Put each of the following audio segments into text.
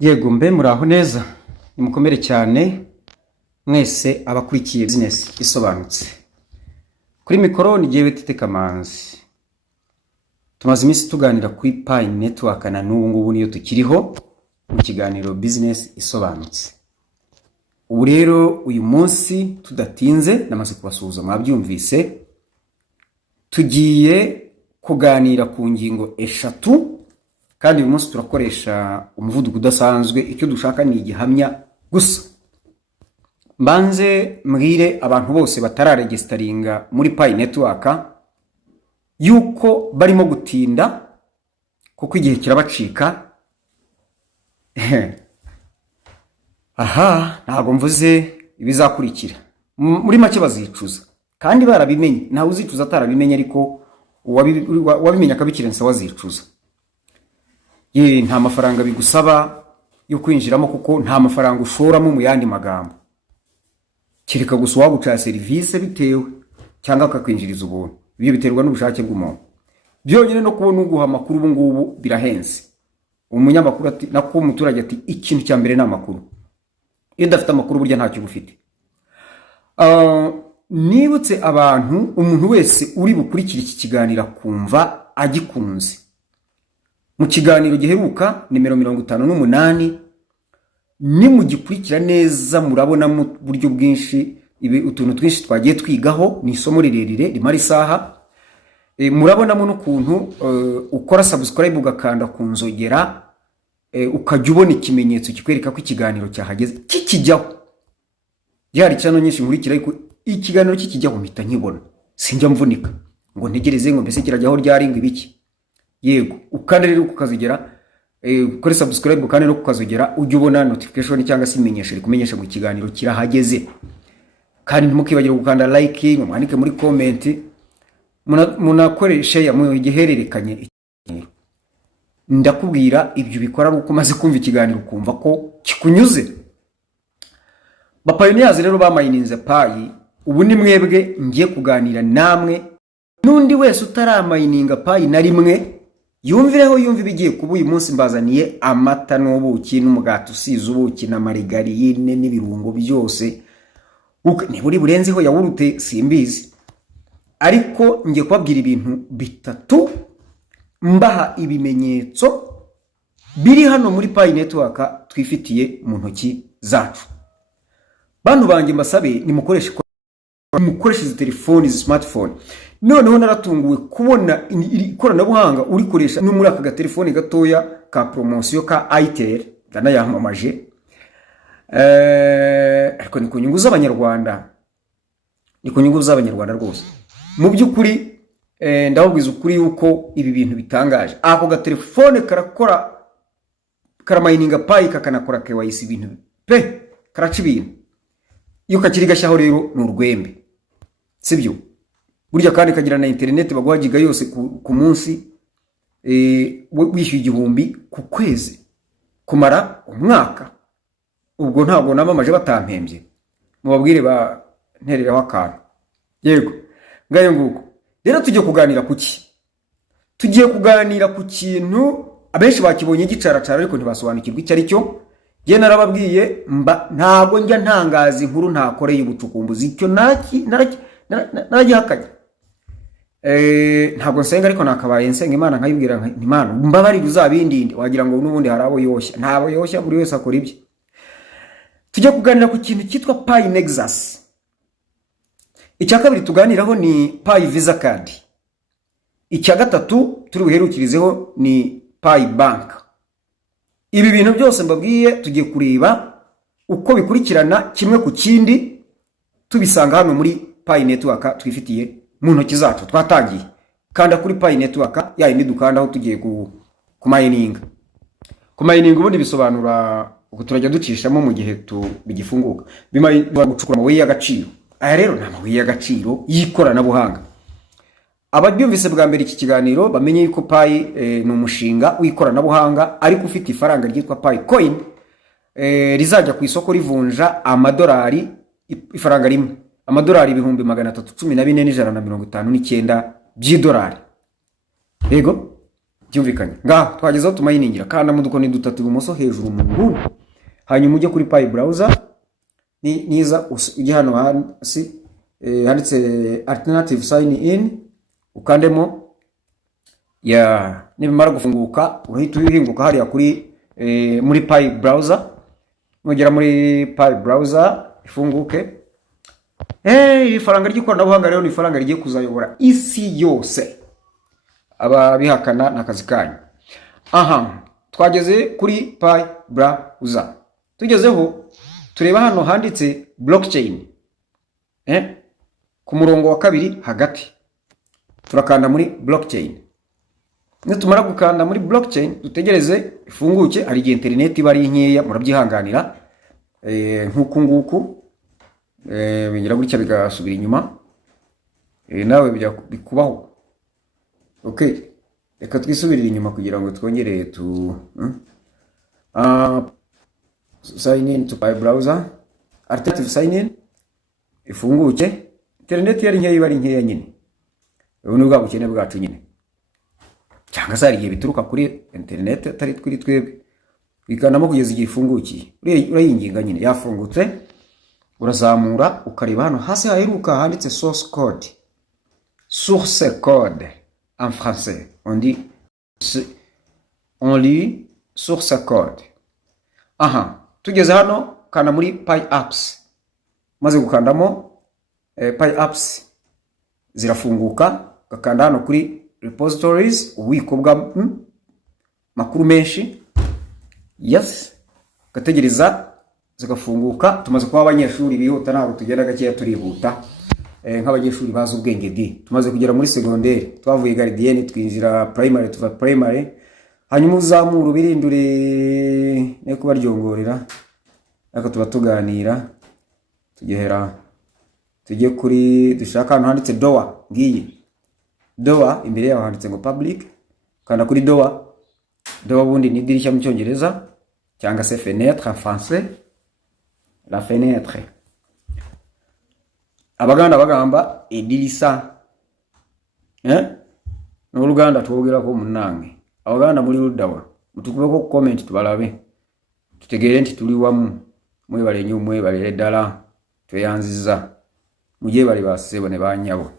Yego mbe muraho neza nimukomere cyane mwese abakurikiye business isobanutse kuri mikoro ni jewe Tite Kamanzi. Tumaze iminsi tuganira kuri Pi Network na n'ubu ngubu niyo tukiriho mu kiganiro business isobanutse. Ubu rero uyu munsi tudatinze namaze kubasuhuza mwabyumvise, tugiye kuganira ku ngingo eshatu kandi uyu munsi turakoresha umuvuduko udasanzwe. Icyo dushaka ni igihamya gusa. Mbanze mbwire abantu bose batararegisteringa muri Pi Network yuko barimo gutinda kuko igihe kirabacika. Aha ntabwo mvuze ibizakurikira, muri make bazicuza kandi barabimenye. Ntawe uzicuza atarabimenye, ariko wabimenye akabikirensa wazicuza. Nta mafaranga bigusaba yo kwinjiramo kuko nta mafaranga ushoramo mu yandi magambo, kireka gusa waguca service bitewe cyangwa akakwinjiriza ubuntu. Ibyo biterwa n'ubushake bw'umuntu. Byonyine no kubona uguha amakuru ubu ngubu birahenze. Umunyamakuru ati nako umuturage ati ikintu cya mbere ni amakuru. Iyo udafite amakuru burya ntacyo ufite. Nibutse abantu, umuntu wese uri bukurikira iki kiganiro kumva agikunze, mu kiganiro giheruka nimero 58 ni mugikurikira neza murabona mu buryo bwinshi utuntu twinshi twagiye twigaho. Ni isomo rirerire rimara isaha. Murabonamo n'ukuntu ukora subscribe ugakanda ku nzogera ukajya ubona ikimenyetso kikwereka ko ikiganiro cyahageze kikijyaho. Yari cyano nyinshi nkurikira, ariko ikiganiro kikijyaho mpita nkibona, sinjya mvunika ngo ntegereze ngo mbese kirajyaho ryaringa ibiki. Yego ukanda rero ukazigera ukore subscribe kandi no kukazogera ujye ubona notification cyangwa se imenyesha rikumenyesha ngo ikiganiro kirahageze. Kandi ntimukibagire gukanda like, mwandike muri comment, munakoreshe mu gihererekanye ikiganiro. Ndakubwira ibyo bikora ari uko maze kumva ikiganiro kumva ko kikunyuze. Bapayoniers rero bamayininze Pi, ubu ni mwebwe ngiye kuganira namwe. Nundi wese utaramayininga Pi na rimwe yumvireho, yumva bigiye kuba uyu munsi mbazaniye amata n'ubuki n'umugati usize ubuki na marigarine n'ibirungo byose. Niburi burenzeho yawurute simbizi, ariko ngiye kubabwira ibintu bitatu mbaha ibimenyetso biri hano muri Pi Network twifitiye mu ntoki zacu. Bantu banjye mbasabe nimukoreshe izi telefoni, izi smartphone. Noneho naratunguwe kubona ikoranabuhanga urikoresha no muri aka gatelefoni gatoya ka promotion ka Itel danayamamaje. Ariko ni ku nyungu z'abanyarwanda, ni ku nyungu z'abanyarwanda rwose. Mu by'ukuri ndababwiza ukuri yuko ibi bintu bitangaje. Ako gatelefone karakora karamayininga Pi kakanakora KYC ibintu pe karaca ibintu. Iyo kakiri gashyaho rero ni urwembe, sibyo? Burya kandi kagira na internet baguha giga yose ku munsi, wishyuye 1000 ku kwezi kumara umwaka. Ubwo ntabwo namamaje batampembye, mubabwire ba ntereraho akantu. Yego ngayo nguko rero tujye kuganira kuki. Tugiye kuganira ku kintu abenshi bakibonye gicaracara ariko ntibasobanukirwa icyo ari cyo. Je narababwiye ntabwo njya ntangaza inkuru ntakoreye ubucukumbuzi. Icyo naragihakanye. Ntabwo nsenga ariko nakabaye nsenga Imana nkayibwira nti Imana mbabarira uzabindinde, wagira ngo n'ubundi harabo yoshya. Ntabo yoshya, buri wese akora ibye. Tujya kuganira ku kintu cyitwa Pi Nexus. Icya kabiri tuganiraho ni Pi Visa Card. Icya gatatu turi buherukirizeho ni Pi Bank. Ibi bintu byose mbabwiye tugiye kureba uko bikurikirana kimwe ku kindi, tubisanga hano muri Pi Network twifitiye mu ntoki zacu. Twatangiye kanda kuri Pi Network yindi dukanda aho tugiye ku mining. Ku mining ubundi bisobanura uko turajya ducishamo mu gihe bigifunguka. Gucukura amabuye y'agaciro. Aya rero ni amabuye y'agaciro y'ikoranabuhanga. Ababyumvise bwa mbere iki kiganiro bamenye yuko Pi ni umushinga w'ikoranabuhanga ariko ufite ifaranga ryitwa Pi Coin, rizajya ku isoko rivunja amadolari, ifaranga rimwe amadolari 314,159 by'idolari. Yego byumvikanye ngaho twagezeho tumayiningira kanda mu dukoni dutatu ibumoso hejuru mu nguni hanyuma ujye kuri Pi browser niza ujye hano hasi handitse alternative sign in ukandemo ya nibimara gufunguka urahita uhinguka hariya kuri muri Pi browser nugera muri Pi browser ifunguke ifaranga ry'ikoranabuhanga rero ni ifaranga rigiye kuzayobora isi yose aba bihakana nakazi kanyu aha twageze kuri Pi browser tugezeho tureba hano handitse blockchain ku murongo wa kabiri hagati turakanda muri blockchain nitumara gukanda muri blockchain dutegereze ifunguke ari igihe internet iba ari nkeya murabyihanganira nkuko nguku bigira gutya bigasubira inyuma nawe bikubaho okay reka twisubirire inyuma kugira ngo twongere sign in to Pi browser alternative sign in ifunguke internet yari nkeya iba ari nkeya nyine ubu ni bwa bukene bwacu nyine cyangwa se hari igihe bituruka kuri internet atari kuri twebwe bikanamo kugeza igihe ifungukiye urayinginga nyine yafungutse urazamura ukareba hano hasi haheruka handitse source code en français on lit source code aha tugeze hano kanda muri Pi apps maze gukandamo Pi apps zirafunguka gakanda hano kuri repositories ububiko bwa makuru menshi yes gategereza zigafunguka tumaze kuba abanyeshuri bihuta ntabwo tugenda gakeya turihuta nk'abanyeshuri bazi ubwenge tumaze kugera muri secondaire twavuye gardienne twinjira primary tuva primary hanyuma uzamura ubirindure ne kubaryongorera ariko tuba tuganira tujye kuri dushaka hano handitse doa ngiyi doa imbere yaho handitse ngo public kanda kuri doa bundi ni dirishya mu cyongereza cyangwa se fenêtre en français la fenêtre abaganda bagamba edirisa no Luganda twogera ko munange abaganda muri rudawa mutukube ko comment tubalabe tutegere nti tuli wamu mwebale nyu mwebale dala tweyanziza muje bali basebo ne banyabo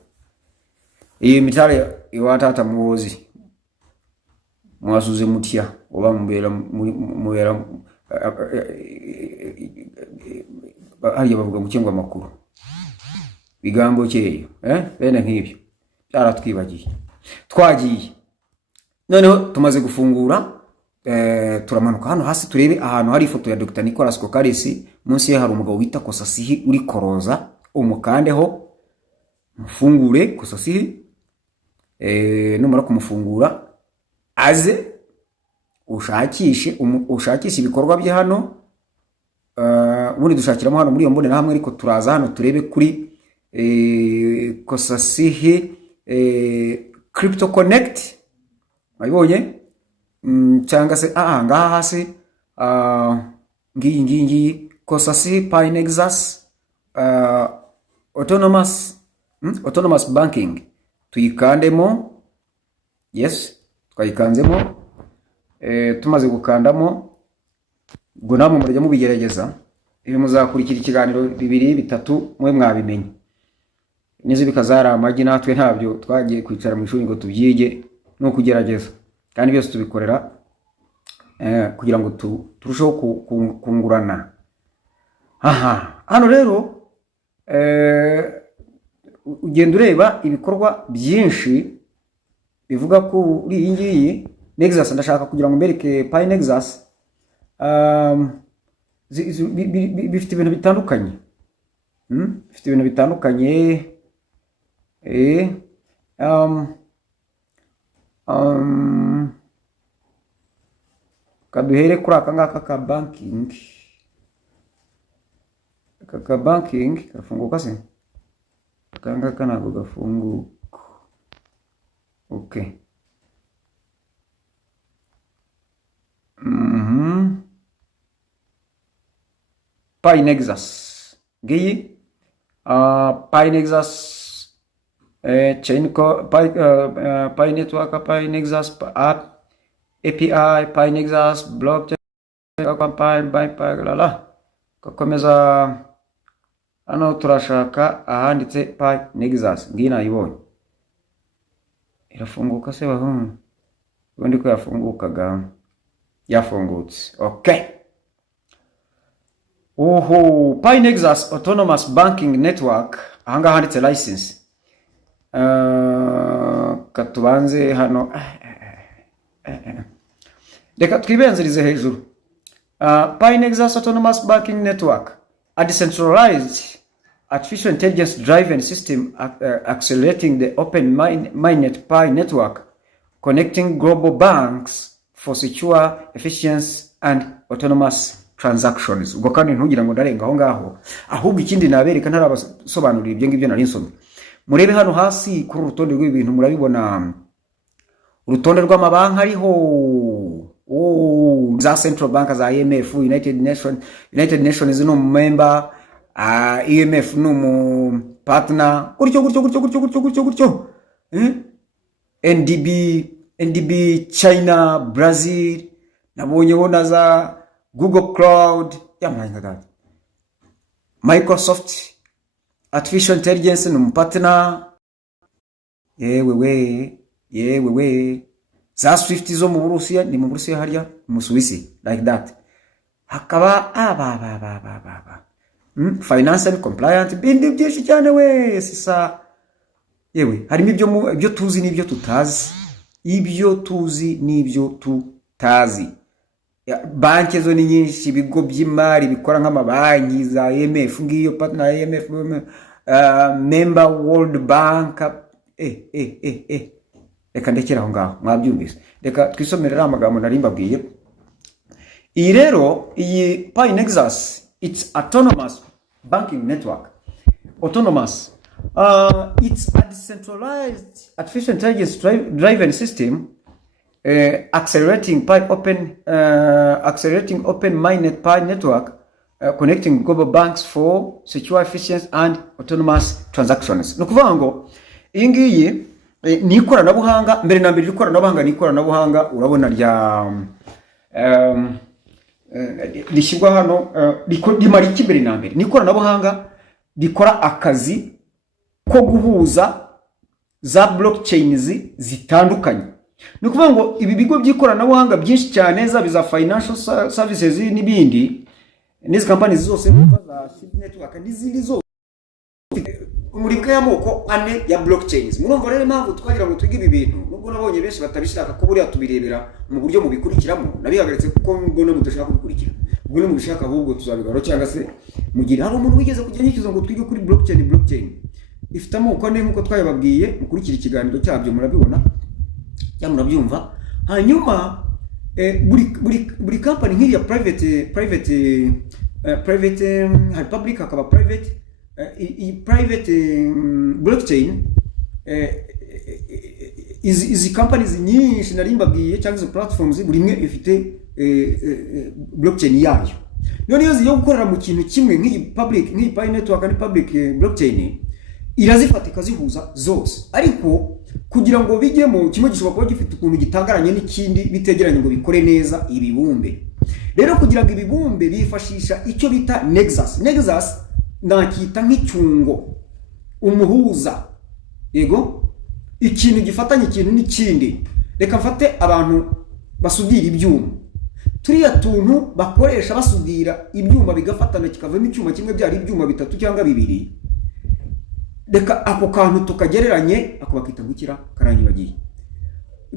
iyi mitale iwatata muwozi mwasuze mutya oba mubera hariya bavuga mu cyangwa makuru bigambo cyeyo bene nk'ibyo byaratwibagiye twagiye noneho tumaze gufungura turamanuka hano hasi turebe ahantu hari ifoto ya Dr. Nicolas Kokarisi munsi ye hari umugabo wita Kosasihi uri koroza umukandeho mufungure Kosasihi numara kumufungura aze ushakishe ibikorwa bye hano ubundi dushakiramo hano muri iyo mbone hamwe ariko turaza hano turebe kuri Kosasihi Crypto Connect bayibonye cyangwa se ngaha hasi ngiyi Kosasihi Pi Nexus autonomous banking tuyikandemo yes twayikanzemo tumaze gukandamo ngo namwe murajya mubigerageza ibi muzakurikira ikiganiro 2-3 mwe mwabimenye nizo bikazara amagi natwe ntabyo twagiye kwicara mu ishuri ngo tubyige no kugerageza kandi byose tubikorera kugira ngo turusheho kungurana hano rero ugenda ureba ibikorwa byinshi bivuga ko uri iyi ngiyi Nexus ndashaka kugira ngo mbereke Pi Nexus bifite ibintu bitandukanye kaduhere kuri aka ngaka ka banking kafunguka se aka ngaka ntabwo gafunguka okay Pi Nexus ngiyi Pi Nexus chain Pi network Pi Nexus app API, Pi Nexus, blockchain, gakomeza hano turashaka ahanditse Pi Nexus, ngiyi nayibonye irafunguka se bahungu, ubundi ko yafungukaga, yafungutse. Okay, Pi Nexus Autonomous Banking Network, ahangaha handitse license. Katubanze hano reka twibenzerize hejuru. Pi Nexus Autonomous Banking Network, a decentralized artificial intelligence driven system accelerating the open mainnet Pi network, connecting global banks for secure, efficient and autonomous transactions. Ubwo kandi ntugira ngo ndarenga aho ngaho, ahubwo ikindi nabereka ntarabasobanurira ibyo ngibyo nari nsomye. Murebe hano hasi kuri urutonde rw'ibintu murabibona urutonde rw'amabanki ariho za Central Bank za IMF, United Nations no member, IMF no partner, gutyo NDB China, Brazil, nabonyeho na za Google Cloud, Microsoft Artificial Intelligence no partner, yewe za Swift zo mu Burusiya, ni mu Burusiya hariya mu Suwisi, like that. Hakaba finance and compliance, bindi byinshi cyane we sisa. Yewe harimo ibyo tuzi n'ibyo tutazi, ibyo tuzi n'ibyo tutazi. Banki zo ni nyinshi, ibigo by'imari bikora nk'amabanki za IMF, ngiyo partner IMF, member World Bank. Reka ndekera aho ngaho mwabyumvise. Reka twisomerera amagambo nari mbabwiye. Iyi rero iyi Pi Nexus, it's autonomous banking network. Autonomous, it's a decentralized artificial intelligence driven system accelerating open mainnet Pi network, connecting global banks for secure, efficient and autonomous transactions. Nukuvuga ngo iyi ngiyi ni ikoranabuhanga, mbere na mbere ikoranabuhanga ni ikoranabuhanga urabona rya rishyirwa hano, rimara iki mbere na mbere, ni ikoranabuhanga rikora akazi ko guhuza za blockchains zitandukanye. Ni ukuvuga ngo ibi bigo by'ikoranabuhanga byinshi cyane, zaba za financial services n'ibindi, n'izi companies zose za Shift Network n'izindi zose, umurika y'amoko ane ya blockchains. Murumva rero impamvu twagira ngo twige ibi bintu, nubwo nabonye benshi batabishaka ko buriya tubirebera mu buryo mubikurikiramo, nabihagaritse kuko mbona mudashaka kubikurikira. Ubwo mu bishaka ahubwo tuzabigarura, cyangwa se mugira hari umuntu wigeze kujya nyikizo ngo twige kuri blockchain ifite amoko ane nkuko twayababwiye, mukurikira ikiganiro cyabyo murabibona cyangwa murabyumva. Hanyuma buri company nk'iya private hari public hakaba private, private blockchain, izi companies nyinshi nari mbabwiye cyangwa izo platforms buri imwe ifite blockchain yayo. None iyo ziyo gukorera mu kintu kimwe nk'iyi Pi network and public blockchain, irazifatika zihuza zose, ariko kugira ngo bijyemo kimwe gishobora kuba gifite ukuntu gitangaranye n'ikindi bitegeranye ngo bikore neza ibibumbe. Rero kugira ngo ibibumbe bifashisha icyo bita Nexus nakita nk'icyungo, umuhuza, yego, ikintu gifatanye ikintu n'ikindi. Reka mfate abantu basudira ibyuma, turiya tuntu bakoresha basudira ibyuma bigafatana kikavamo icyuma kimwe, byari ibyuma bitatu cyangwa bibiri. Reka ako kantu tukagereranye, ako bakita gukira karangi bagiye,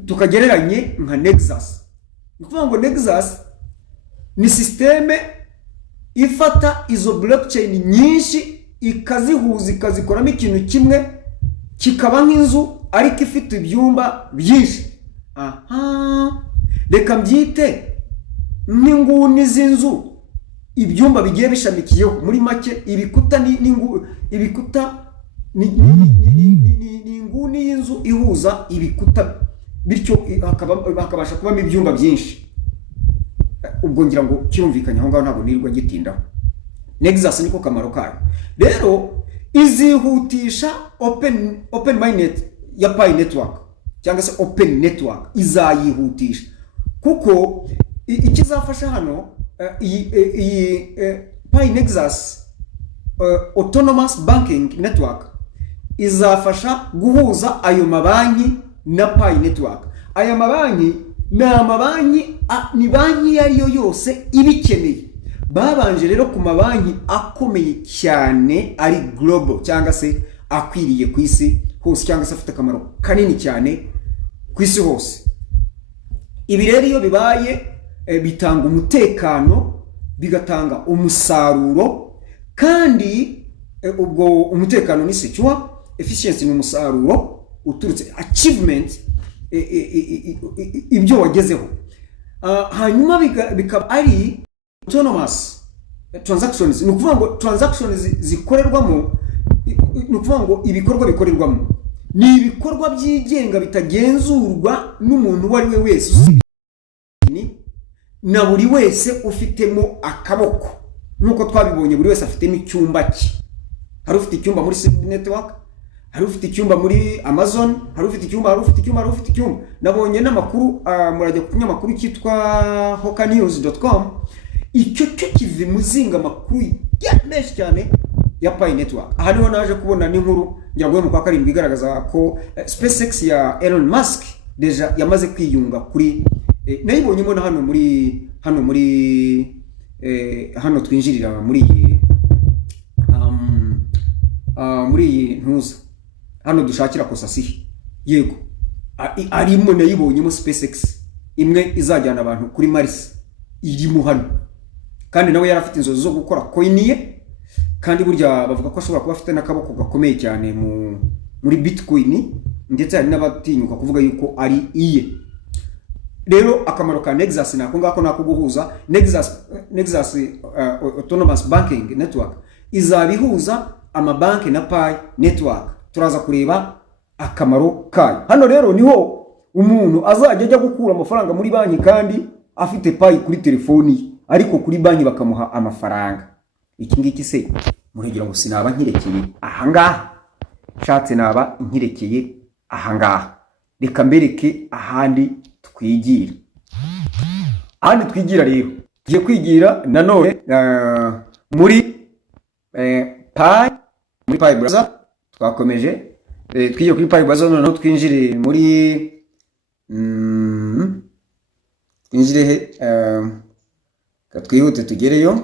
tukagereranye nka Nexus. Ni ukuvuga ngo Nexus ni systeme ifata izo blockchain nyinshi ikazihuza ikazikoramo ikintu kimwe, kikaba nk'inzu ariko ifite ibyumba byinshi. Reka mbyite nk'inguni z'inzu, ibyumba bigiye bishamikiyeho. Muri make ibikuta ni inguni y'inzu ihuza ibikuta, bityo hakabasha kubamo ibyumba byinshi. Ubwo ngira ngo cyumvikanye aho ngaho, ntabwo nirirwa gitindaho. Nexus niko kamaro kayo. Rero izihutisha open mainnet ya Pi network cyangwa se open network, izayihutisha kuko ikizafasha hano iyi Pi Nexus Autonomous Banking Network izafasha guhuza ayo mabanki na Pi Network. Aya mabanki ni banki yariyo yose ibikeneye. Babanje rero ku mabanki akomeye cyane ari global cyangwa se akwiriye ku isi hose cyangwa se afite akamaro kanini cyane ku isi hose. Ibi rero iyo bibaye bitanga umutekano, bigatanga umusaruro, kandi ubwo umutekano ni secure, efficiency ni umusaruro uturutse achievement ibyo wagezeho. Hanyuma bikaba ari autonomous transactions, ni ukuvuga ngo transactions zikorerwamo, ni ukuvuga ngo ibikorwa bikorerwamo ni ibikorwa byigenga bitagenzurwa n'umuntu uwo ari we wese na buri wese ufitemo akaboko. Nuko twabibonye buri wese afitemo icyumba cye. Hari ufite icyumba muri Seed Network, hari ufite icyumba muri Amazon, hari ufite icyumba. Nabonye n'amakuru murajya ku kinyamakuru cyitwa hokanews.com, icyo cyo kivi muzinga makuru menshi cyane ya Pi Network. Aha niho naje kubona n'inkuru ngira ngo mu kwa karindwi igaragaza ko SpaceX ya Elon Musk deja yamaze kwiyunga kuri nayibonyemo na hano twinjirira muri iyi ntuza hano dushakira kosasihi. Yego arimo nayibonyemo SpaceX imwe izajyana abantu kuri Mars irimo hano, kandi nawe yarafite inzozi zo gukora coin ye, kandi burya bavuga ko ashobora kuba afite n'akaboko gakomeye cyane muri Bitcoin, ndetse hari n'abatinyuka kuvuga yuko ari iye. Rero akamaro ka Nexus nako ngako nako guhuza Nexus Autonomous Banking Network izabihuza amabanki na Pi Network. Turaza kureba akamaro kayo. Hano rero niho umuntu azajya ajya gukura amafaranga muri banki kandi afite Pi kuri telefoni, ariko kuri banki bakamuha amafaranga. Iki ngiki se muregira ngo sinaba nkirekeye ahangaha, shatse naba nkirekeye ahangaha. Reka mbereke ahandi twigira. Ahandi twigira rero giye kwigira nanone muri Pi Browser. Twakomeje twigiye kuri Pi Browser, noneho twinjire muri twihute tugereyo.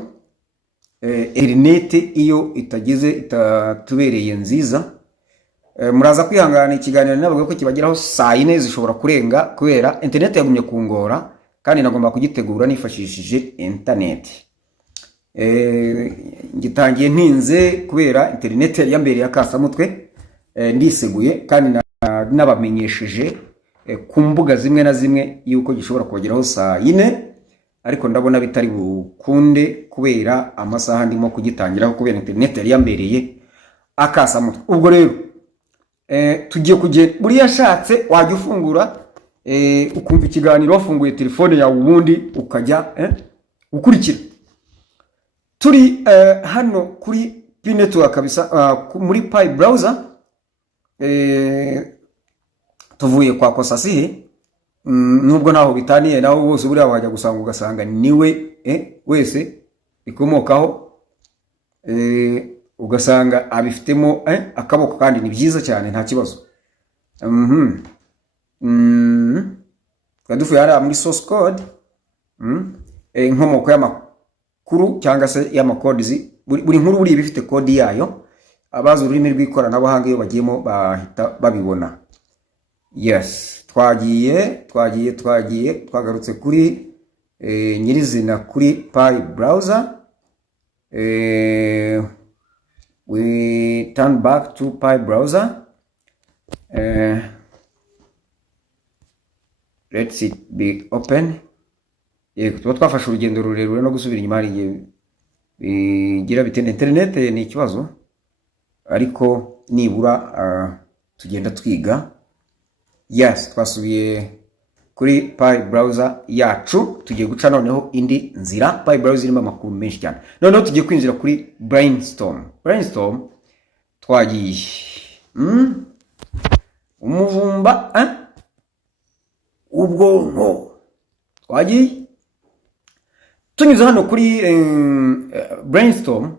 Internet iyo itatubereye nziza, muraza kwihangana ikiganiro nabavuga ko kibageraho saa 4 zishobora kurenga kubera internet yagumye kungora, kandi nagomba kugitegura nifashishije internet. Ngitangiye ntinze kubera internet yari yambereye akasa mutwe, ndiseguye kandi nabamenyesheje ku mbuga zimwe na zimwe yuko gishobora kugeraho saa 4, ariko ndabona bitari bukunde kubera amasaha ndimo kugitangiraho kubera internet yari yambereye akasa mutwe. Ubwo rero tugiye kugenda buri yashatse wajya ufungura ukumva ikiganiro wafunguye telefone yawe ubundi ukajya ukurikira. Turi hano kuri Pi Network kabisa, muri Pi Browser. Tuvuye kwa kosasihe, nubwo naho bitaniye naho bose buri wajya gusanga ugasanga niwe wese ikomokaho, ugasanga abifitemo akaboko, kandi ni byiza cyane nta kibazo. Twadufuye hari muri source code inkomoko y'amakuru cyangwa se y'amacodes. Buri nkuru buri bifite code yayo, abazi ururimi rw'ikoranabuhanga iyo bagiyemo bahita babibona. Yes, twagarutse kuri nyirizina kuri Pi Browser. We turn back to Pi Browser. Let's it be open. Tuba twafashe urugendo rurerure no gusubira inyuma, hari bigira bitende internet ni ikibazo, ariko nibura tugenda twiga. Yes, twasubiye kuri Pi Browser yacu, tugiye guca noneho indi nzira. Pi Browser irimo amakuru menshi cyane. Noneho tugiye kwinjira kuri Brainstorm. Twagiye umuvumba ubwonko wagiye tunyuze hano kuri brainstorm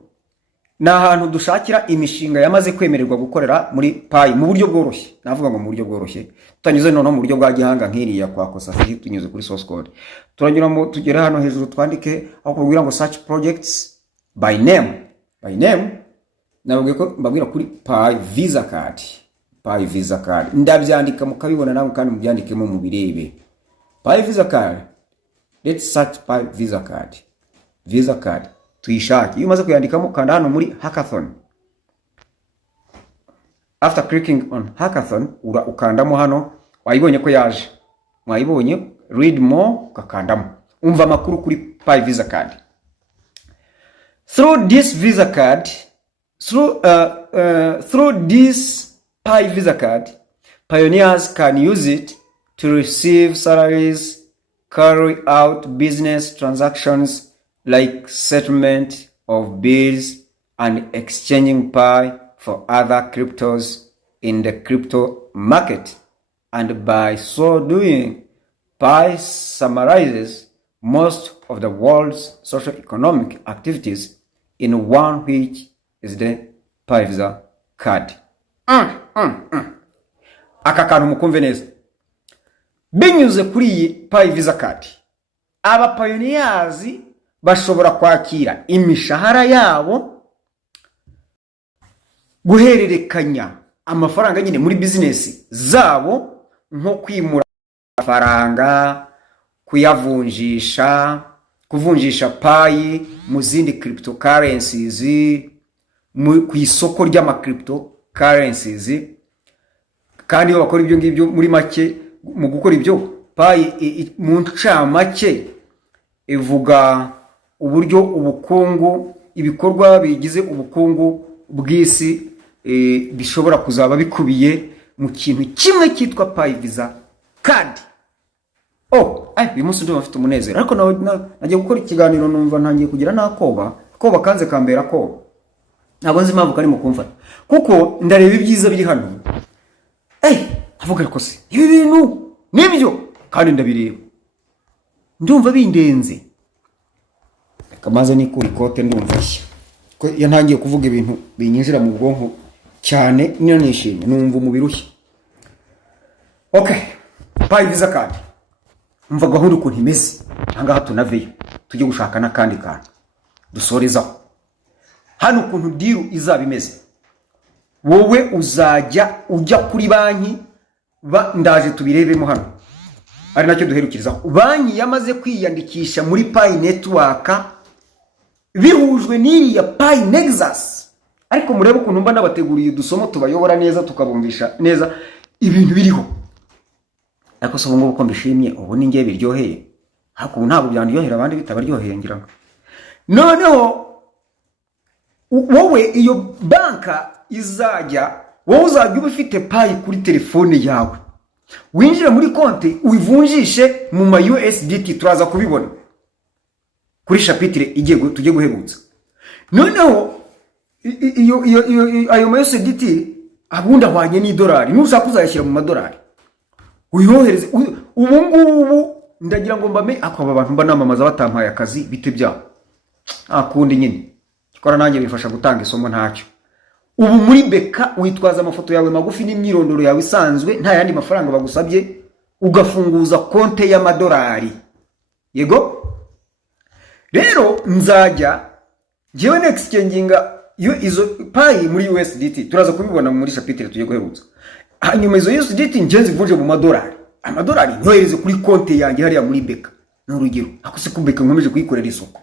ni ahantu dushakira imishinga yamaze kwemererwa gukorera muri Pi mu buryo bworoshye. Navuga ngo mu buryo bworoshye, tutanyuze noneho mu buryo bwa gihanga nk'iriya kwa Kosafi, tunyuze kuri source code. Turanyuramo tugere hano hejuru twandike aho kubwira ngo search projects by name. By name nabwiye ko mbabwira kuri Pi Visa card. Pi Visa card ndabyandika mukabibona nawe kandi mubyandikemo mu birebe. Pi Visa card, let's search Pi Visa card. Visa card tuyishake. Iyo umaze kuyandikamo kanda hano muri hackathon. After clicking on hackathon ukandamo hano, wayibonye ko yaje, mwayibonye, read more ukakandamo, umva makuru kuri Pi Visa card. Through this Visa card, through this Pi Visa card, pioneers can use it to receive salaries, carry out business transactions like settlement of bills and exchanging Pi for other cryptos in the crypto market. And by so doing, Pi summarizes most of the world's socio-economic activities in one, which is the Pi Visa card. Aka kantu mukumve neza. Binyuze kuri iyi Pi Visa card, aba pioneers bashobora kwakira imishahara yabo, guhererekanya amafaranga nyine muri business zabo, nko kwimura amafaranga, kuyavunjisha, kuvunjisha Pi mu zindi cryptocurrencies, ku isoko ry'ama cryptocurrencies. Kandi iyo bakora ibyo ngibyo muri make, mu gukora ibyo Pi mu ncamake ivuga uburyo ubukungu, ibikorwa bigize ubukungu bw'isi bishobora kuzaba bikubiye mu kintu kimwe cyitwa Pi Visa card. Uyu munsi ndumva afite umunezero, ariko nagiye gukora ikiganiro numva ntangiye kugira nakoba kanze kambera ko ntabwo nzi impamvu kari mu kumfata, kuko ndareba ibyiza biri hano. Avuga ko se ibi bintu nibyo, kandi ndabireba ndumva bindenze. Kamaze ni kuri kote ndumva ko yantangiye kuvuga ibintu binyinjira mu bwonko cyane, niyo nishimye numva umubiri ushye. Pi Visa card umva gahunda ukuntu imeze. Hanga tunaveyo tujye gushaka n'akandi kantu dusorezaho. Hano ukuntu diru izaba imeze, wowe uzajya ujya kuri banki, ndaje tubirebemo hano, ari nacyo duherukirizaho. Banki yamaze kwiyandikisha muri Pi Network bihujwe n'iriya Pi Nexus. Ariko murebe ukuntu mba nabateguriye dusomo tubayobora neza, tukabumvisha neza ibintu biriho. Ariko so ngo uko mbishimye, ubu ni ngiye biryoheye, hako ntabwo byandyohera abandi bitabaryoheye ngira ngo. Noneho wowe iyo banka izajya, wowe uzajya ubifite Pi kuri telefone yawe, winjire muri konti uyivunjishe mu ma USDT. Turaza kubibona kuri chapitre igiye tujye guhebutsa. Noneho ayo ma USDT abunda hwanye ni dolari, nushaka kuzayashyira mu madolari uyohereze. Ubu ngubu ndagira ngo mbame akaba abantu mba namamaza batampaye akazi bite byabo, akundi nyine kora nanjye bifasha gutanga isomo ntacyo. Ubu muri beka witwaza amafoto yawe magufi n'imyirondoro yawe isanzwe, nta yandi mafaranga bagusabye, ugafunguza konte y'amadolari. Yego rero nzajya jewe n'exchanginga izo Pi muri USDT, turaza kubibona muri chapitre tujye guherutsa. Hanyuma izo USDT ngenzi vunje mu madolari, amadolari nyohereze kuri konte yanjye hariya muri beka. N'urugero akose ku beka nkomeje kuyikorera isoko,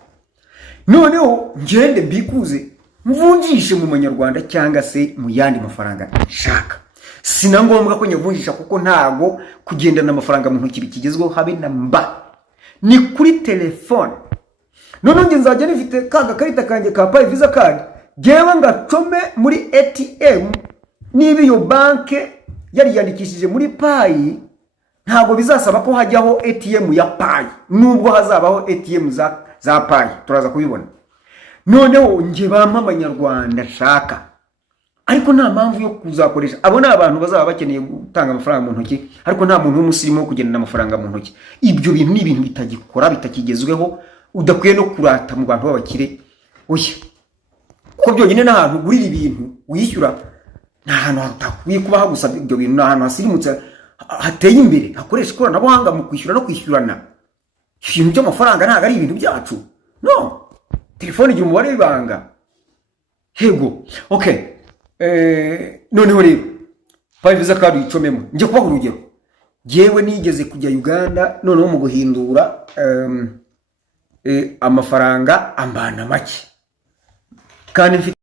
noneho ngende mbikuze mvunjishe mu manyarwanda cyangwa se mu yandi mafaranga nshaka. Sina ngombwa ko nyavunjisha kuko ntago kugendana amafaranga mu ntoki bikigezweho habe na mba, ni kuri telefone. None nge nzajya nifite kaga karita kanjye ka Pi Visa card, gewe ngacome muri ATM. Niba iyo banke yari yandikishije muri Pi, ntago bizasaba ko hajyaho ATM ya Pi, nubwo hazabaho ATM za Pi, turaza kubibona. Noneho nge bampa amanyarwanda shaka, ariko nta mpamvu yo kuzakoresha. Abo ni abantu bazaba bakeneye gutanga amafaranga mu ntoki, ariko nta muntu w'umusirimu wo kugendana amafaranga mu ntoki. Ibyo bintu ni ibintu bitagikora, bitakigezweho, udakwiye no kurata mu bantu b'abakire. Oya, kuko byonyine n'ahantu ugurira ibintu wishyura, nta hantu hatakwiye kuba hagusaba ibyo bintu, nta hantu hasirimutse hateye imbere hakoresha ikoranabuhanga mu kwishyura no kwishyurana. Ibintu by'amafaranga ntabwo ari ibintu byacu. No, telefone igira umubare w'ibanga. Hego, okay. Noneho rero Pi Visa card uyicomemo. Nje kubaha urugero, jewe nigeze kujya Uganda, noneho mu guhindura amafaranga ambana make, kandi mfite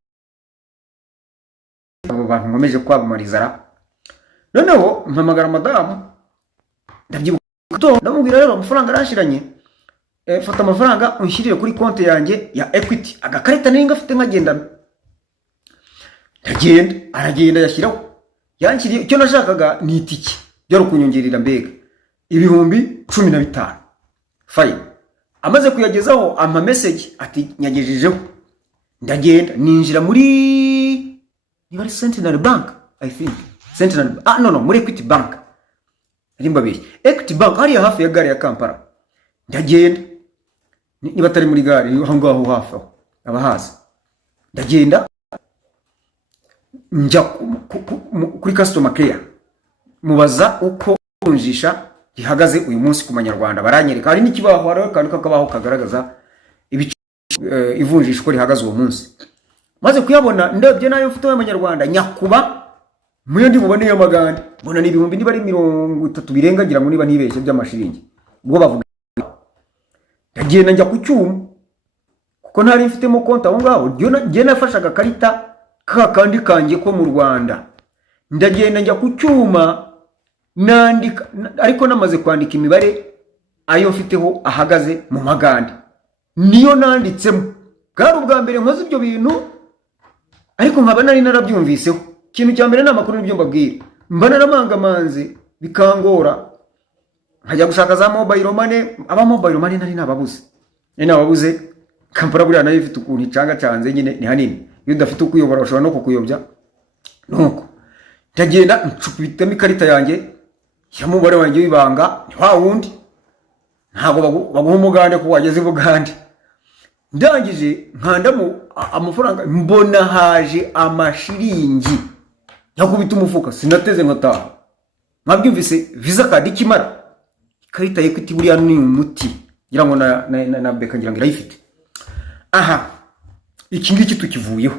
abo bantu nkomeje kwabamariza ra. Noneho mpamagara madamu, ndabyibuka ndamubwira rero amafaranga arashiranye, fata amafaranga unshyirire kuri konti yanjye ya Equity, agakarita nari ngafite nkagendana. Ndagenda, aragenda yashyiraho, yanshyiriye icyo nashakaga ni itike byo kunyongerera mbega ibihumbi 15. Fine. Amaze kuyagezaho ama message ati nyagejejeho. Ndagenda ninjira muri ni bari Centenary Bank, I think Centenary, no muri Equity Bank. Rimba biri Equity Bank hari hafi ya gare ya Kampala. Ndagenda niba atari muri gare aho ngaho hafi aho abahaza. Ndagenda njya kuri customer care, mubaza uko ivunjisha rihagaze uyu munsi ku manyarwanda. Baranyereka hari n'ikibaho, hari kandi kakabaho kagaragaza ivunjisha uko rihagaze uwo munsi. Maze kuyabona ndebye nayo mfite y'amanyarwanda nyakuba muyo ndi mubone yo magande, mbona ni ibihumbi niba ari 30 birengagira ngo niba nibeshye by'amashiringi. Ubwo bavuga ndagenda njya ku cyuma, kuko ntari mfitemo konti aho ngaho. Ngiye nafashaga karita kandi kanjye ko mu Rwanda. Ndagenda njya ku cyuma nandika, ariko namaze kwandika imibare ayo mfiteho ahagaze mu magande, niyo nanditsemo. Bwari ubwa mbere nkoze ibyo bintu, ariko nkaba nari narabyumviseho. Ikintu cya mbere n'amakuru n'ibyo mbabwira, mba naramangamanze bikangora, nkajya gushaka za mobile money. Aba mobile money nari nababuze. Kampala buriya nayo ifite ukuntu icanga cyanze nyine ni hanini, iyo udafite ukuyobora bashobora no kukuyobya. Nuko ndagenda ncupitamo ikarita yanjye y'umubare wanjye w'ibanga, ni wa wundi ntago baguha umugande ko wageze Bugande. Ndangije nkandamo amafaranga, mbona haje amashiringi yakubita umufuka, sinateze nkataha. Mwabyumvise Visa card ikimara, ikarita Equity buriya ni umuti, ngira ngo na beka ngira ngo irayifite. Aha, iki ngiki tukivuyeho.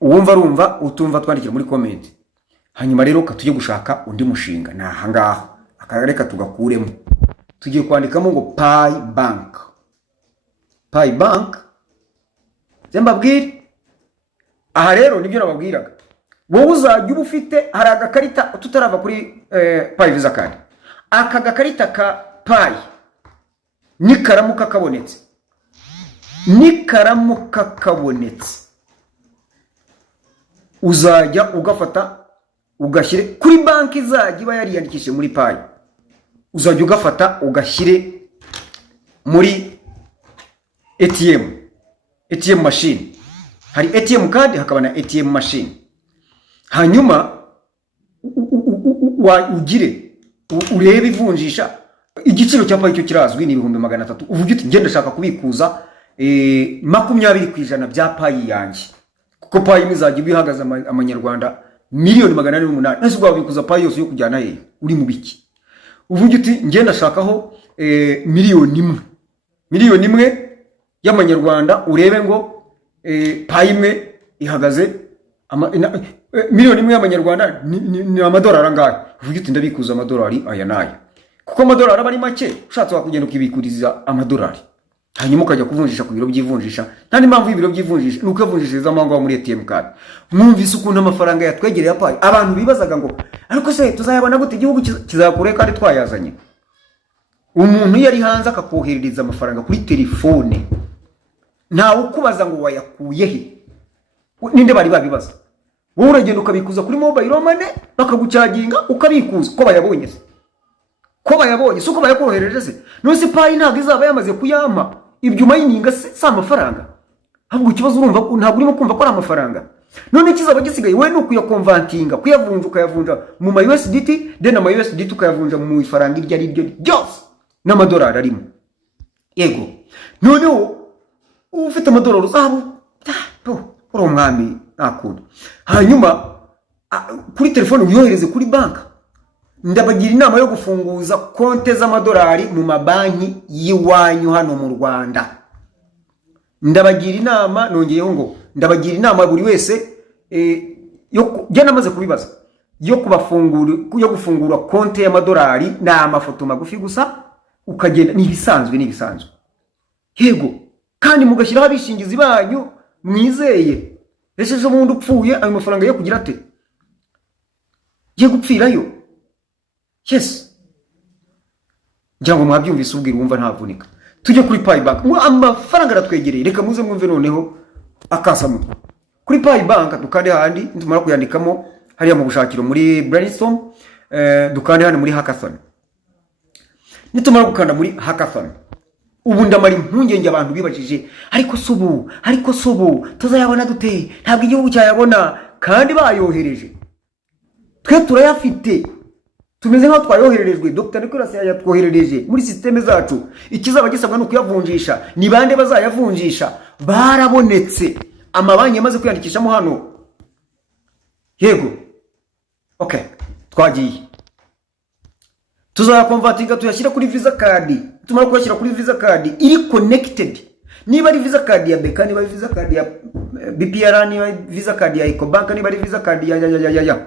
Uwumva rumva, utumva twandikira muri comment. Hanyuma rero katujye gushaka undi mushinga na hangaho, akareka tugakuremo. Tugiye kwandikamo ngo Pi Bank. Pi Bank zembabwire. Aha rero nibyo nababwiraga, wowe uzajya uba ufite, hari agakarita tutarava kuri Pi Visa card. Aka gakarita ka Pi nikaramuka kabonetse, uzajya ugafata ugashyire kuri banki izajya iba yariyandikishije muri Pi. Uzajya ugafata ugashyire muri ATM machine. Hari ATM card hakaba na ATM machine. Hanyuma ugire urebe ivunjisha. Igiciro cya Pi cyo kirazwi ni 300. Uvuga uti ngenda shaka kubikuza 20% bya Pi yanjye, kuko Pi imizajya bihagaza amanyarwanda 1,800,000. Nese ubwo wabikuza Pi yose yo kujyana he uri mu biki? Uvuga uti ngenda shakaho miliyoni imwe y'amanyarwanda, urebe ngo Pi imwe ihagaze miliyoni imwe y'amanyarwanda ni amadolari angahe. Uvuga uti ndabikuza amadolari aya naya, kuko amadolari aba ari make, ushatse wakugenda ukibikuriza amadolari. Hanyuma ukajya kuvunjisha ku biro by'ivunjisha. Nta n'impamvu y'ibiro by'ivunjisha nuko avunjishiriza amango muri ATM card. Mwumvise ukuntu amafaranga yatwegereye Pi. Abantu bibazaga ngo ariko se tuzayabona gute igihugu kizakure kandi twayazanye? Umuntu yari hanze akakoherereza amafaranga kuri telefone, ntawe ukubaza ngo wayakuye he. Ninde bari babibaza? Wowe uragenda ukabikuza kuri mobile money bakagucaginga ukabikuza ko bayabonye se. Ko bayabonye suko bayakohereje se. Nose Pi ntabwo izaba yamaze kuyama ibyo mayininga se amafaranga. Ahubwo ikibazo urumva ntabwo urimo kumva ko ari amafaranga. none kizaba gisigaye we nuko yakonvantinga kuyavunja ukayavunja mu ma USDT then ama USDT ukayavunja mu ifaranga irya ari ryo ryose n'amadolari arimo. Yego none ufite amadolari uzabo uri umwami nakunda. Hanyuma kuri telefone uyohereze kuri banka. Ndabagira inama yo gufunguza konte z'amadolari mu mabanki yiwanyu hano mu Rwanda. Ndabagira inama nongeyeho ngo ndabagira inama buri wese yo namaze kubibaza yo gufungura konte y'amadolari na amafoto magufi gusa ukagenda nibisanzwe. Yego kandi mugashyiraho abishingizi banyu mwizeye. Ese zo mundu upfuye ayo mafaranga yo kugira ate ye gupfirayo. Yes ngira ngo mwabyumvise ubwira wumva ntavunika. Tujye kuri Paybank amafaranga aratwegereye. Reka muze mwumve noneho akasamu kuri Paybank dukande handi ntumara kuyandikamo hariya mu bushakiro muri Brainstorm dukande hano muri Hackathon. Nitumara gukanda muri Hackathon ubu ndamara impungenge abantu bibajije ariko subu tuzayabona dute ntabwo igihugu cyayabona kandi bayohereje twe turayafite tumeze nka twayohererejwe. Dr. Nicolas yatwoherereje muri systeme zacu. Ikizaba gisabwa no kuyavunjisha ni bande bazayavunjisha barabonetse amabanki yamaze kwiyandikishamo hano. Yego okay twagiye tuzakonvertinga tuyashyira kuri Visa card. Tumara kuyashyira kuri Visa card iri connected. Niba ari Visa card ya BK, niba ari Visa card ya BPR, niba ari Visa card ya Ecobank, niba ari Visa card ya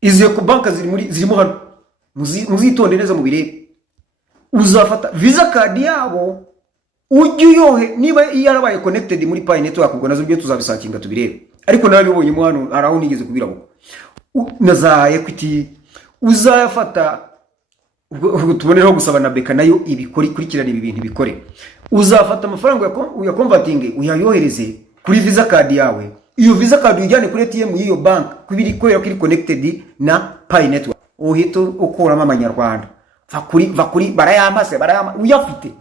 izi Ecobank zirimo hano muzitonde neza mu birebe. Uzafata Visa card yabo ujye niba yarabaye connected muri Pi network ubwo nazo byo tuzabisakinga tubirebe. Ariko narabibonye mu hano araho nigeze kubirabo na Equity uzafata ubwo tubonereho gusaba na BK nayo ibikora kurikirana ibi bintu bikore. Uzafata amafaranga ya converting uyayohereze kuri Visa card yawe. Iyo Visa card ujyane kuri ATM y'iyo bank kubiri ko kiri connected na Pi network. Uhito ukuramo amanyarwanda va kuri barayamase uyafite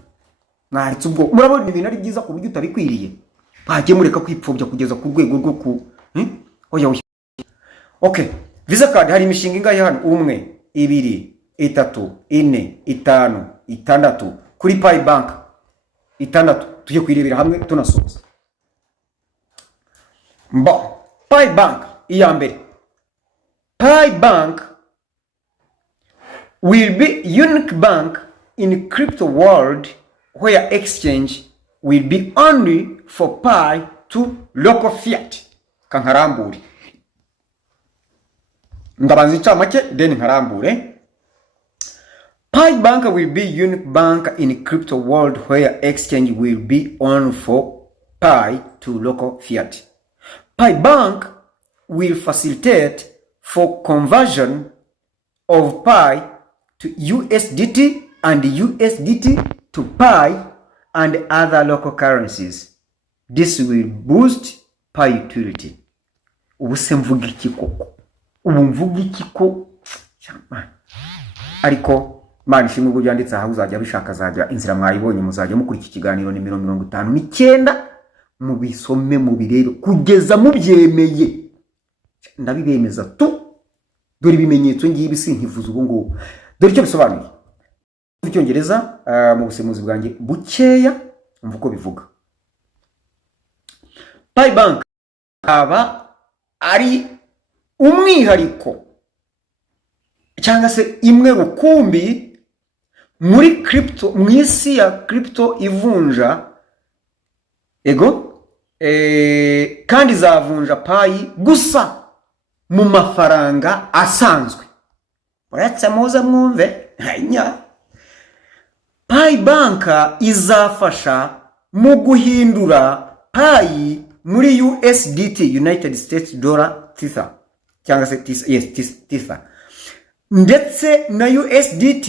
mwaritse ubwo murabona ibintu ari byiza ku buryo utabikwiriye. Bagiye mureka kwipfobya kugeza ku rwego rwo ku oya. Okay Visa card hari imishinga ingahe hano 1 2 3 4 5 6 kuri Paybank 6 tujye kwirebera hamwe tunasoza. Paybank iya mbere. Paybank will be unique bank in crypto world where exchange will be only for Pi to local fiat. Kankarambure ndabanza icamake then nkarambure. Paybank will be unique bank in crypto world where exchange will be on for Pi to local fiat. Paybank will facilitate for conversion of Pi to USDT and USDT to Pi and other local currencies. This will boost Pi utility. Ubuse mvuga iki koko? Ubu mvuga iki ko? Ariko mani shimwe ubwo byanditse aha uzajya bishaka zajya inzira mwayibonye muzajya mukuri iki kiganiro ni 59 mu bisome mu birebe kugeza mu byemeye. Ndabibemeza tu dore ibimenyetso ngibi sinkivuza ubu ngo dore icyo bisobanuye mu Cyongereza mu busemuzi bwanjye bukeya mvuko bivuga. Paybank aba ari umwihariko cyangwa se imwe rukumbi muri crypto mwisi ya crypto ivunja kandi zavunja Pi gusa mu mafaranga asanzwe. Uretse muze mwumve hanya Paybank izafasha mu guhindura Pi muri USDT United States Dollar Tether cyangwa se Tether ndetse na USDT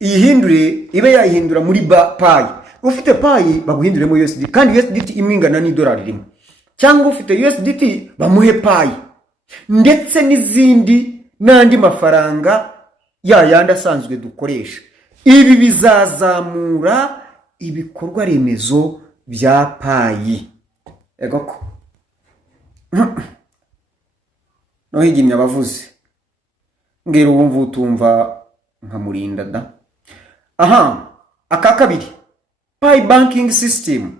ihindure ibe yahindura muri Pi. Ufite Pi baguhinduremo USDT kandi USDT imwingana ni dollar rimwe cyangwa ufite USDT bamuhe Pi ndetse n'izindi n'andi mafaranga yandi asanzwe dukoresha. Ibi bizazamura ibikorwa remezo bya Pi. Egoko no higimya abavuze ngero wumva utumva nkamurinda da. Aha, aka kabiri Pi banking system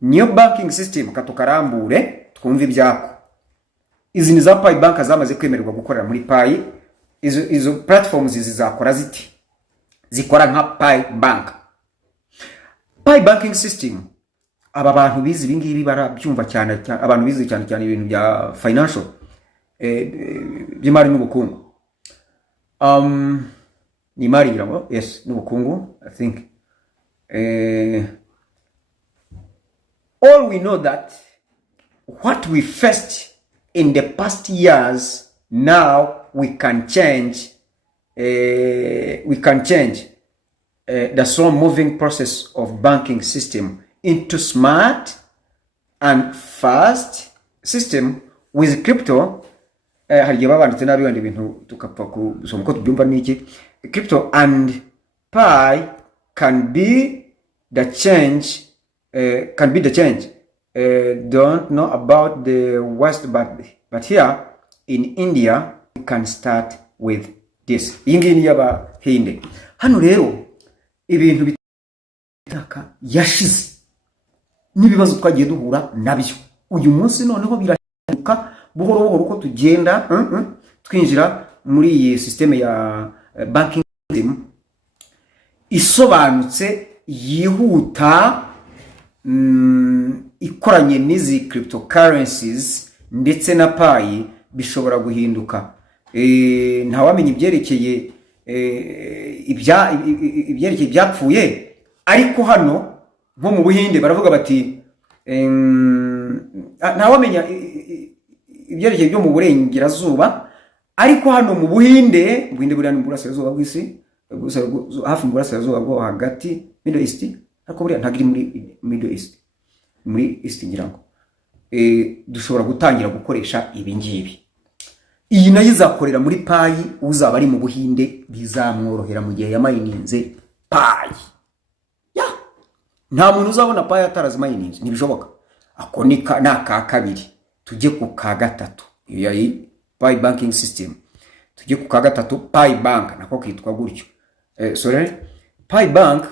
niyo banking system katukarambure twumva ibyako. Izi ni za Pi bank zamaze kwemererwa gukorera muri Pi. Izo platforms zizakora ziti zikora nka Pi bank. Pi banking system aba bantu bizi ibingibi barabyumva cyane, abantu bizi cyane cyane ibintu bya financial by'imari n'ubukungu. Ni mari biramo, yes, n'ubukungu, I think. All we know that what we faced in the past years, now we can change the slow moving process of banking system into smart and fast system with crypto. Hariye babanditse nabi wandi bintu tukapfa kusoma ko tubyumva niki. Crypto and Pi can be the change. Don't know about the West, but here in India we can start with this. Ingini yaba Hindi. Hano rero ibintu bitaka yashize n'ibibazo twagiye duhura nabyo. Uyu munsi noneho birashoboka buhoro buhoro uko tugenda twinjira muri iyi system ya banking system isobanutse yihuta, ikoranye n'izi cryptocurrencies ndetse na Pi bishobora guhinduka. Ntawamenye ibyerekeye ibyapfuye, ariko hano nko mu Buhinde baravuga bati ntawamenya ibyerekeye byo mu burengerazuba, ariko hano mu Buhinde buriya ni burasirazuba bw'isi, hafi mu burasirazuba bwo hagati, Middle East, ariko buriya ntagiri muri Middle East, muri East ngira ngo dushobora gutangira gukoresha ibi ngibi. Iyi nayo izakorera muri Pi, uzaba ari mu Buhinde bizamworohera mu gihe yamayininze Pi. Nta muntu uzabona Pi atarazimayininze, ntibishoboka. Ako ni ka kabiri. Tujye ku ka gatatu. Iyo yari Pi banking system. Tujye ku ka gatatu, Pi bank nako kitwa gutyo. Pi bank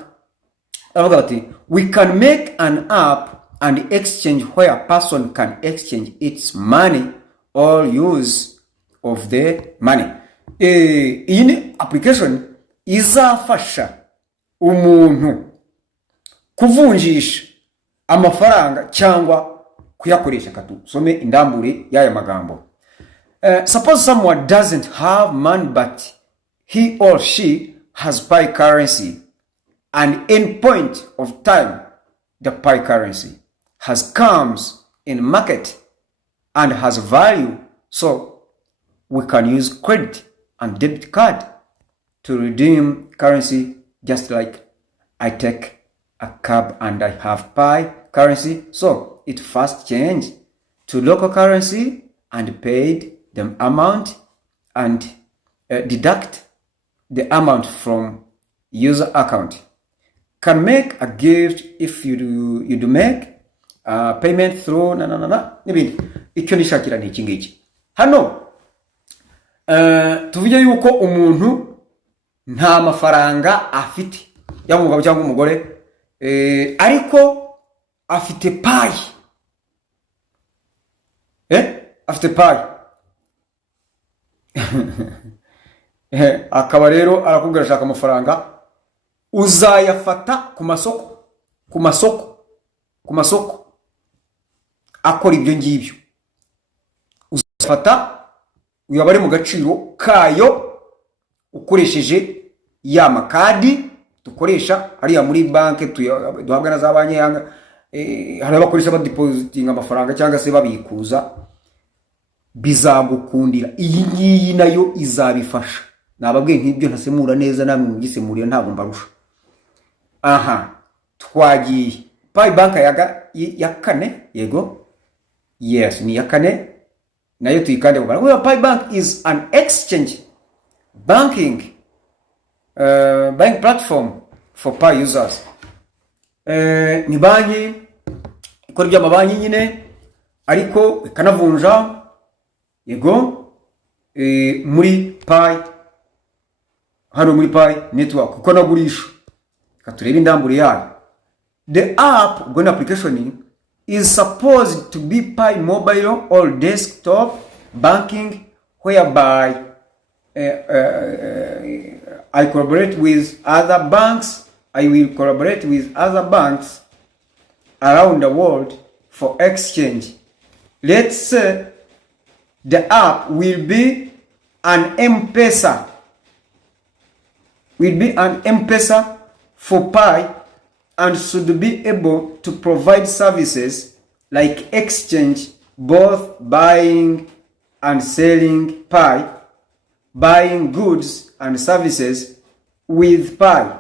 avuga bati we can make an app and exchange where a person can exchange its money or use of the money. Iyi ni application izafasha umuntu kuvunjisha amafaranga cyangwa kuyakoresha. Katusome indambure y'aya magambo. Suppose someone doesn't have money but he or she has Pi currency, and in point of time the Pi currency comes in market and has value, so we can use credit and debit card to redeem currency, just like I take a cab and I have Pi currency, so it first changed to local currency and paid the amount and deduct the amount from user account. Can make a gift if you do make payment through n'ibindi. Icyo nishakira ni iki ngiki. Hano tuvuge yuko umuntu nta mafaranga afite, yaba umugabo cyangwa umugore, ariko afite Pi. Afite Pi. Akaba rero arakubwira ashaka amafaranga, uzayafata ku masoko akora ibyo ngibyo. Uzafata uyabare mu gaciro kayo ukoresheje ya makadi dukoresha hariya muri banke duhabwa na za banki yanga. Hari abakoresha ba depositing amafaranga cyangwa se babikuza. Bizagukundira. Iyi ngiyi nayo izabifasha. Nababwiye nk'ibyo ntasemura neza, namwe mugisemurira ntabwo mbarusha. Aha, twagiye Pi bank ya kane, yego, yes, ni ya kane nayo tuyikande kuba. Pi bank is an exchange banking platform for Pi users. Ni banki ikora iby'amabanki nyine, ariko ikanavunja yego muri Pi, hano muri Pi network kuko nagurisha. Katureba indambure yayo. The app, ubwo application, is supposed to be Pi mobile or desktop banking, whereby I collaborate with other banks. I will collaborate with other banks around the world for exchange. Let's say the app will be an M-Pesa. Will be an M-Pesa for Pi and should be able to provide services like exchange, both buying and selling Pi, buying goods and services with Pi,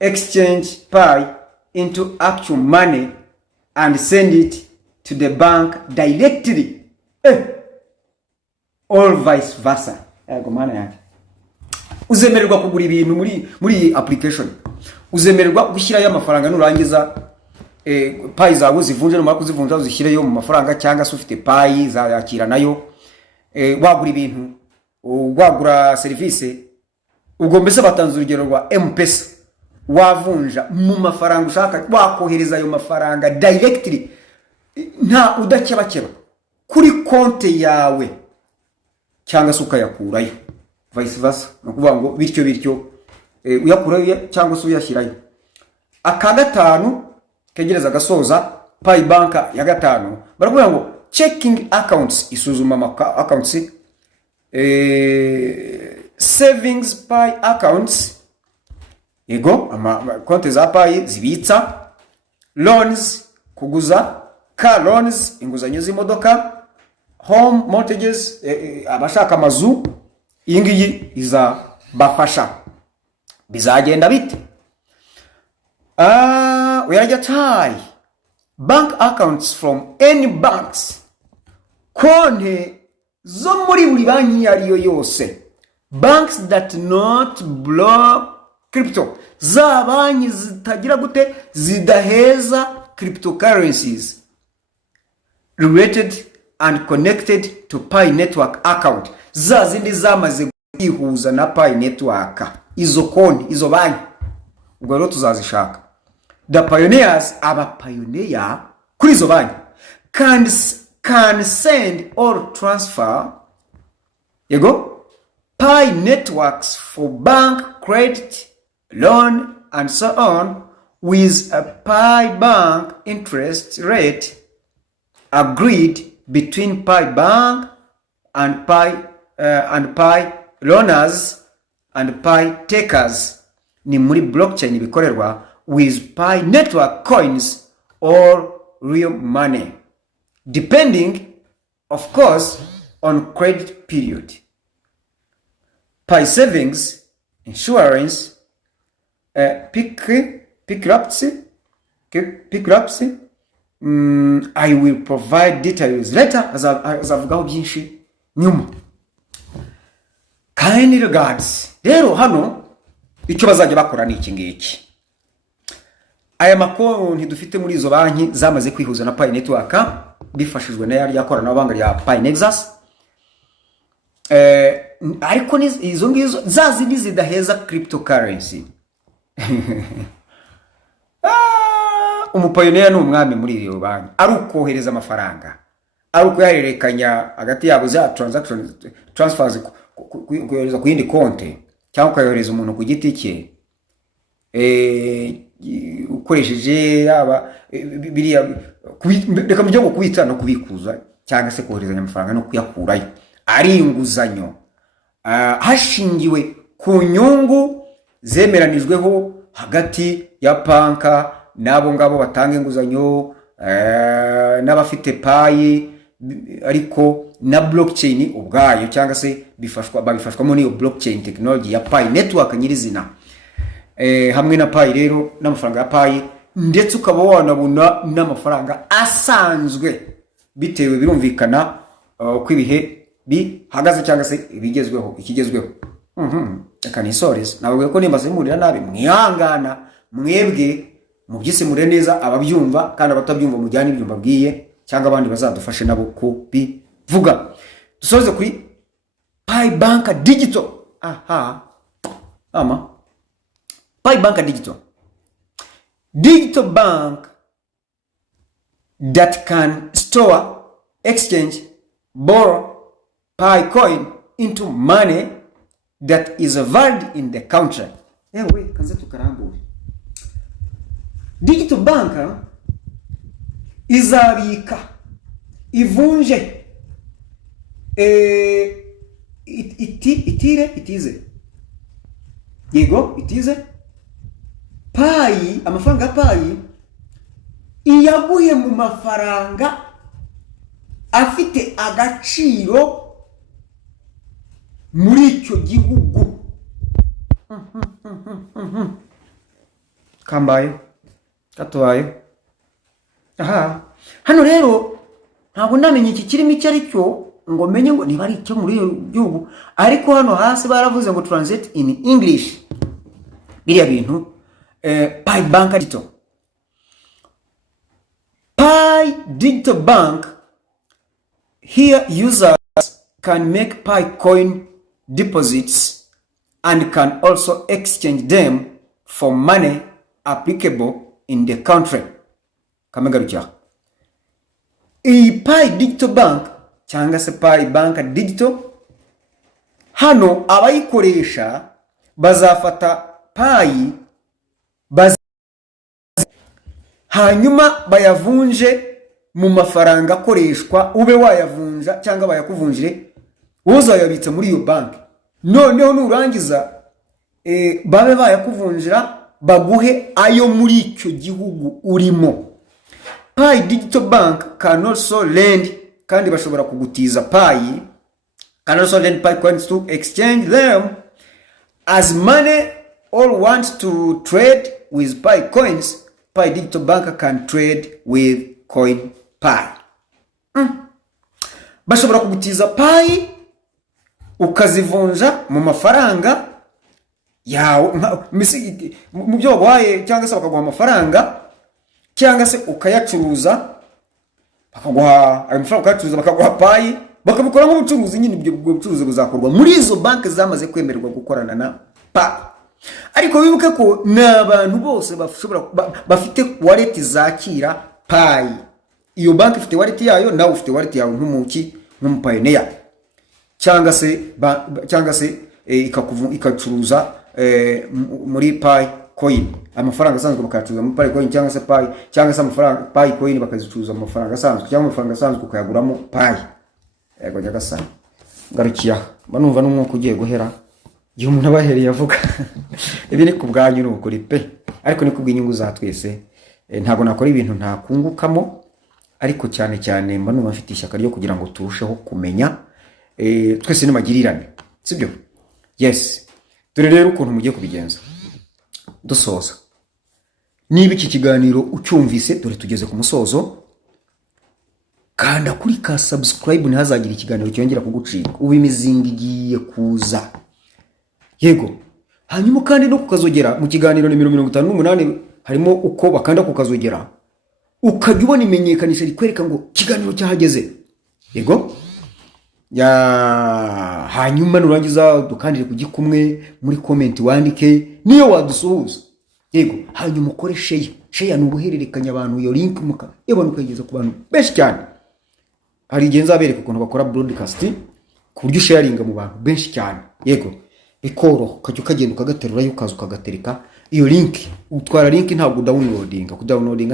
exchange Pi into actual money and send it to the bank directly, or vice versa. Uzemererwa kugura ibintu muri application, uzemererwa gushyirayo amafaranga nurangiza Pi zawe zivunje, numara kuzivunja uzishyireyo mu mafaranga, cyangwa se ufite Pi zayakira nayo, wagura ibintu, wagura service, ubwo mbese batanze urugero rwa M-Pesa, wavunja mu mafaranga ushaka, wakohereza ayo mafaranga directly nta udakebakeba kuri konte yawe, cyangwa se ukayakurayo vice versa. Nukuvuga ngo bityo uyakurayo cyangwa se uyashyirayo. Aka gatanu kegereza gasoza Pi bank ya gatanu, baravuga ngo checking accounts, isuzuma accounts, savings Pi accounts, yego konte za Pi zibitsa, loans, kuguza, car loans, inguzanyo z'imodoka, home mortgages, abashaka amazu. Iyi ngiyi iza bafasha. Bizagenda bite? Uyajya Pi bank accounts from any banks, konte zo muri buri banki ariyo yose, banks that not block crypto, za banki zitagira gute, zidaheza cryptocurrencies related and connected to Pi network account, za zindi zamaze kwihuza na Pi network. Izo konti, izo banki ubwo rero tuzazishaka. The pioneers, aba pioneer kuri izo banki, can send or transfer yego Pi networks for bank credit, loan and so on, with a Pi bank interest rate agreed between Pi bank and Pi loaners and Pi takers. Ni muri blockchain bikorerwa with Pi network coins or real money, depending of course on credit period. Pi savings, insurance, bankruptcy, I will provide details later azavugaho byinshi nyuma. Kind regards. Rero hano icyo bazajya bakora ni iki ngiki. Aya makonti dufite muri izo banki zamaze kwihuza na Pi network bifashijwe na yarya koranabuhanga rya Pi Nexus. Ariko izo ngizo zazindi zidaheza cryptocurrency. Umupayonera ni umwami muri iyo banki, ari ukohereza amafaranga, ari ukuyahererekanya hagati yabo za transfers, kuyohereza ku yindi konti cyangwa kuyohereza umuntu ku giti cye, ukoresheje yaba biriya reka mujye ngo kubitsa no kubikuza cyangwa se koherezanya amafaranga no kuyakurayo, ari inguzanyo hashingiwe ku nyungu zemeranijweho hagati ya banka nabo ngabo batanga inguzanyo, n'abafite Pi, ariko na blockchain ubwayo cyangwa se babifashwamo n'iyo blockchain technology ya Pi network nyirizina. Hamwe na Pi rero n'amafaranga ya Pi, ndetse ukaba wanabona n'amafaranga asanzwe bitewe birumvikana ko ibihe bihagaze cyangwa se ikigezweho. Reka nisoreze nababwiye ko nimba simurira nabi mwihangana, mwebwe mubyisemure neza ababyumva kandi abatabyumva mujyane ibyo mbabwiye. cyangwa abandi bazadufashe nabo kubivuga. Dusoze kuri Pi Bank Digital. Pi Bank Digital. Digital bank that can store, exchange, borrow Pi coin into money that is valid in the country. Ewe, kanze tukarambure. Digital bank izabika, ivunje, itize. Yego, itize. Pi, amafaranga Pi, iyaguye mu mafaranga afite agaciro muri icyo gihugu. Kambaye katubaye. Hano rero ntabwo ndamenye iki kirimo icyo ari cyo ngo menye ngo niba ari icyo muri iyo gihugu, ariko hano hasi baravuze ngo translate in English biriya bintu. Pi Bank Digital. Pi Digital Bank, here users can make Pi coin deposits and can also exchange them for money applicable in the country. Kamagarukya. Pi Digital Bank cyangwa se Pi Bank Digital, hano abayikoresha bazafata Pi hanyuma bayavunje mu mafaranga akoreshwa, ube wayavunja cyangwa bayakuvunjire uzayabitsa muri iyo banki. Noneho nurangiza babe bayakuvunjira baguhe ayo muri icyo gihugu urimo. Pi Digital Bank can also lend, kandi bashobora kugutiza Pi, can also lend Pi coins to exchange them as money, or want to trade with Pi coins. Pi Digital Bank can trade with Coin Pi. Bashobora kugutiza Pi ukazivunja mu mafaranga yawe mu byo wabaye, cyangwa se bakaguha amafaranga, cyangwa se ukayacuruza bakaguha ayo mafaranga, ukayacuruza bakaguha Pi, bakabikora nk'ubucuruzi. Nyine ibyo bucuruzi buzakorwa muri izo banki zamaze kwemererwa gukorana na Pi. Ariko wibuke ko n'abantu bose bafite wallet zakira Pi. Iyo banki ifite wallet yayo, nawe ufite wallet yawe nk'umupioneer, cyangwa se ikacuruza muri Pi coin. Amafaranga asanzwe bakacuruza muri Pi coin, cyangwa se amafaranga Pi coin bakazicuruza mu mafaranga asanzwe, cyangwa amafaranga asanzwe ukayaguramo Pi. Yego nyagasa ngarukiya banumva n'umwuka ugiye guhera iyo umuntu abahereye avuga. Ibi ni kubwanyu n'ukuri pe, ariko ni kubw'inyungu za twese. Ntabwo nakora ibintu ntakungukamo, ariko cyane cyane mba numva mfite ishyaka ryo kugira ngo turusheho kumenya twese n'amagirirane, sibyo? Yes, dore rero ukuntu mugiye kubigenza dusoza. Niba iki kiganiro ucyumvise, dore tugeze ku musozo, kanda kuri ka subscribe ntihazagira ikiganiro cyongera kugucika. Ubu imizinga igiye kuza, yego. Hanyuma kandi no kukazogera mu kiganiro nimero 58 harimo uko bakanda kukazogera ukajya ubona imenyekanisha rikwereka ngo kiganiro cyahageze, yego. Hanyuma nurangiza dukandire kugikumwe muri comment wandike niyo wadusuhuza, yego. Hanyuma ukore share n'ubuhererekanya abantu iyo link ebona ukageza ku bantu benshi cyane. Hari igihe nzabereka ukuntu bakora broadcast ku buryo sharinga mu bantu benshi cyane, yego. Bikoroha ukajya ukagenda ukagaterura yukaza ukagatereka iyo link. Utwara link ntabwo downloadinga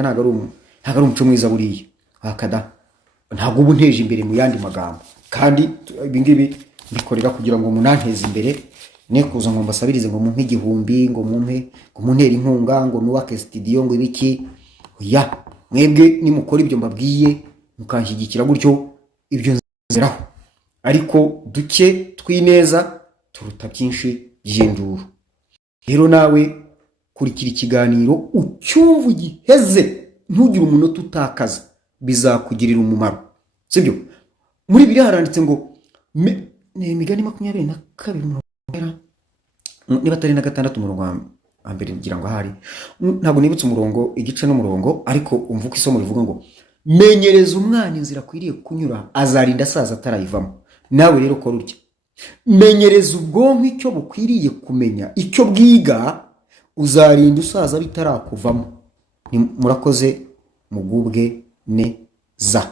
ntabwo ari umuco mwiza buriya akada, ntabwo ubu nteje imbere mu yandi magambo. Kandi ibingibi bikorera kugira ngo umunanteze imbere, ne kuza ngo mbasabirize ngo mumpe igihumbi, ngo muntera inkunga, ngo nubake studio, ngo ibiki. Oya, mwebwe nimukora ibyo mbabwiye mukanshyigikira gutyo, ibyo nzeraho. Ariko duke twineza turuta byinshi by'induru. Rero nawe kurikira ikiganiro ucyumva giheze, ntugire umunota utakaza, bizakugirira umumaro, sibyo? Muri biri haranditse ngo Imigani 22 niba atari na 6 umurongo ambere ngira ngo hari, ntabwo nibutse umurongo igice n'umurongo, ariko umva uko isomo rivuga ngo menyereza umwana inzira akwiriye kunyura, azarinda asaza atarayivamo. Nawe rero kora utya, menyereza ubwonko icyo bukwiriye kumenya, icyo bwiga, uzarinda usaza bitarakuvamo. Murakoze, mugubwe neza.